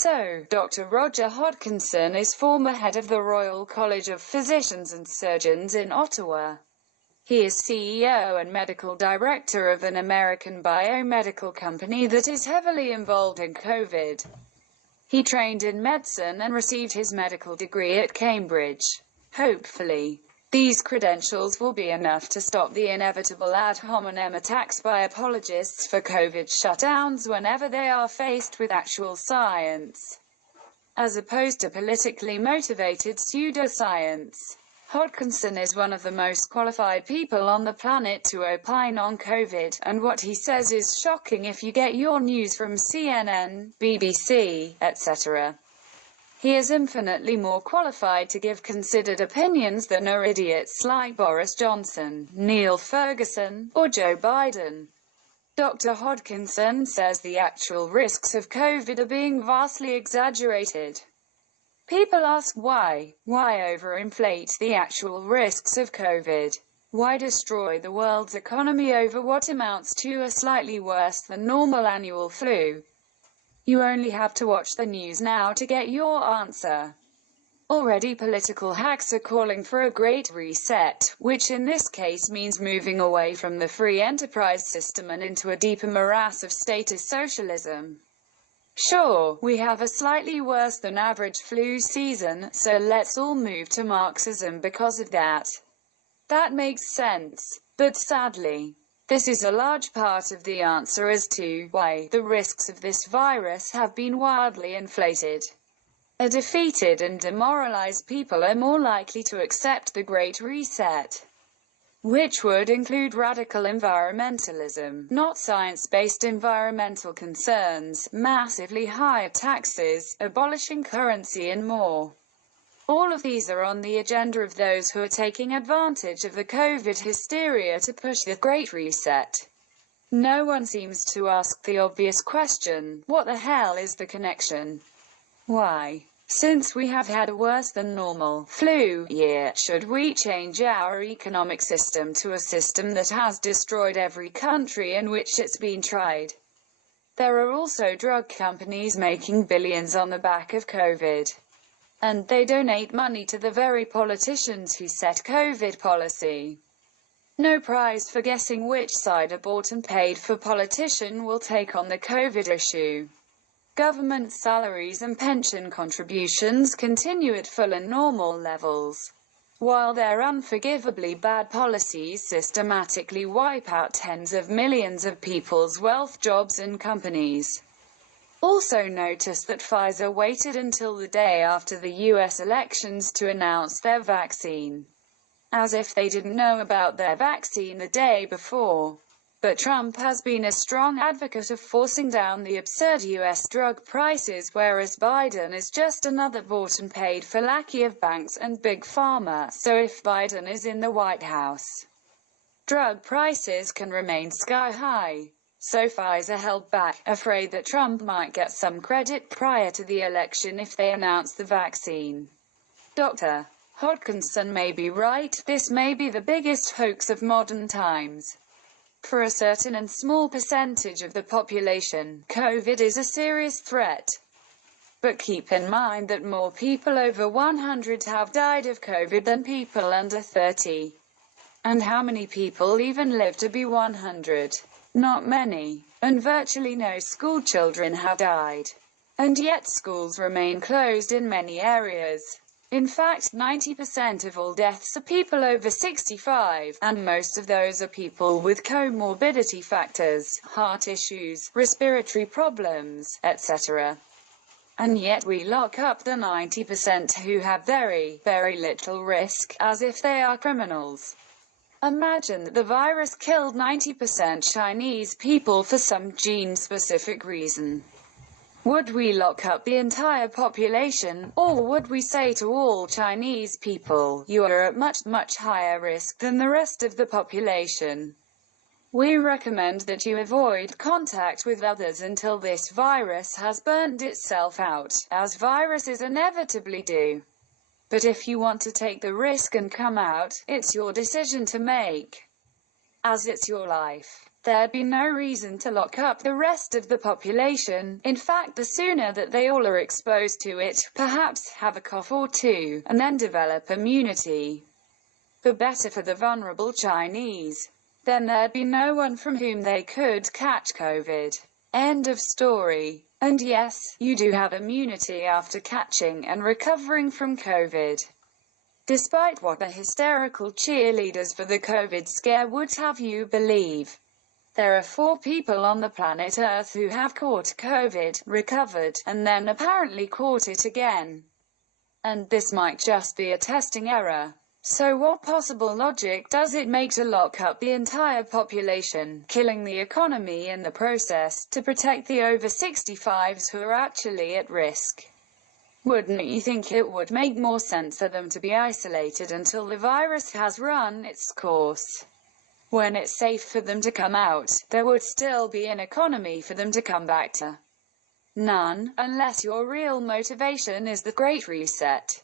So, Dr. Roger Hodkinson is former head of the Royal College of Physicians and Surgeons in Ottawa. He is CEO and medical director of an American biomedical company that is heavily involved in COVID. He trained in medicine and received his medical degree at Cambridge. Hopefully, these credentials will be enough to stop the inevitable ad hominem attacks by apologists for COVID shutdowns whenever they are faced with actual science, as opposed to politically motivated pseudoscience. Hodkinson is one of the most qualified people on the planet to opine on COVID, and what he says is shocking if you get your news from CNN, BBC, etc. He is infinitely more qualified to give considered opinions than are idiots like Boris Johnson, Neil Ferguson, or Joe Biden. Dr. Hodkinson says the actual risks of COVID are being vastly exaggerated. People ask why. Why overinflate the actual risks of COVID? Why destroy the world's economy over what amounts to a slightly worse than normal annual flu? You only have to watch the news now to get your answer. Already political hacks are calling for a great reset, which in this case means moving away from the free enterprise system and into a deeper morass of status socialism. Sure, we have a slightly worse than average flu season, so let's all move to Marxism because of that. That makes sense. But sadly, this is a large part of the answer as to why the risks of this virus have been wildly inflated. A defeated and demoralized people are more likely to accept the Great Reset, which would include radical environmentalism, not science-based environmental concerns, massively higher taxes, abolishing currency and more. All of these are on the agenda of those who are taking advantage of the COVID hysteria to push the Great Reset. No one seems to ask the obvious question: what the hell is the connection? Why? Since we have had a worse than normal flu year, should we change our economic system to a system that has destroyed every country in which it's been tried? There are also drug companies making billions on the back of COVID. And they donate money to the very politicians who set COVID policy. No prize for guessing which side a bought and paid for politician will take on the COVID issue. Government salaries and pension contributions continue at full and normal levels, while their unforgivably bad policies systematically wipe out tens of millions of people's wealth, jobs and companies. Also notice that Pfizer waited until the day after the US elections to announce their vaccine, as if they didn't know about their vaccine the day before. But Trump has been a strong advocate of forcing down the absurd US drug prices, whereas Biden is just another bought and paid for lackey of banks and big pharma. So if Biden is in the White House, drug prices can remain sky high. So Pfizer held back, afraid that Trump might get some credit prior to the election if they announce the vaccine. Dr. Hodkinson may be right. This may be the biggest hoax of modern times. For a certain and small percentage of the population, COVID is a serious threat. But keep in mind that more people over 100 have died of COVID than people under 30. And how many people even live to be 100? Not many, and virtually no school children have died. And yet schools remain closed in many areas. In fact, 90% of all deaths are people over 65, and most of those are people with comorbidity factors, heart issues, respiratory problems, etc. And yet we lock up the 90% who have very, very little risk, as if they are criminals. Imagine that the virus killed 90% Chinese people for some gene-specific reason. Would we lock up the entire population, or would we say to all Chinese people, you are at much, much higher risk than the rest of the population? We recommend that you avoid contact with others until this virus has burnt itself out, as viruses inevitably do. But if you want to take the risk and come out, it's your decision to make, as it's your life. there'd be no reason to lock up the rest of the population. In fact, the sooner that they all are exposed to it, perhaps have a cough or two, and then develop immunity, the better for the vulnerable Chinese. Then there'd be no one from whom they could catch COVID. End of story. And yes, you do have immunity after catching and recovering from COVID. Despite what the hysterical cheerleaders for the COVID scare would have you believe. There are 4 people on the planet Earth who have caught COVID, recovered, and then apparently caught it again. And this might just be a testing error. So what possible logic does it make to lock up the entire population, killing the economy in the process, to protect the over 65s who are actually at risk? Wouldn't you think it would make more sense for them to be isolated until the virus has run its course? When it's safe for them to come out, there would still be an economy for them to come back to. None, unless your real motivation is the Great Reset.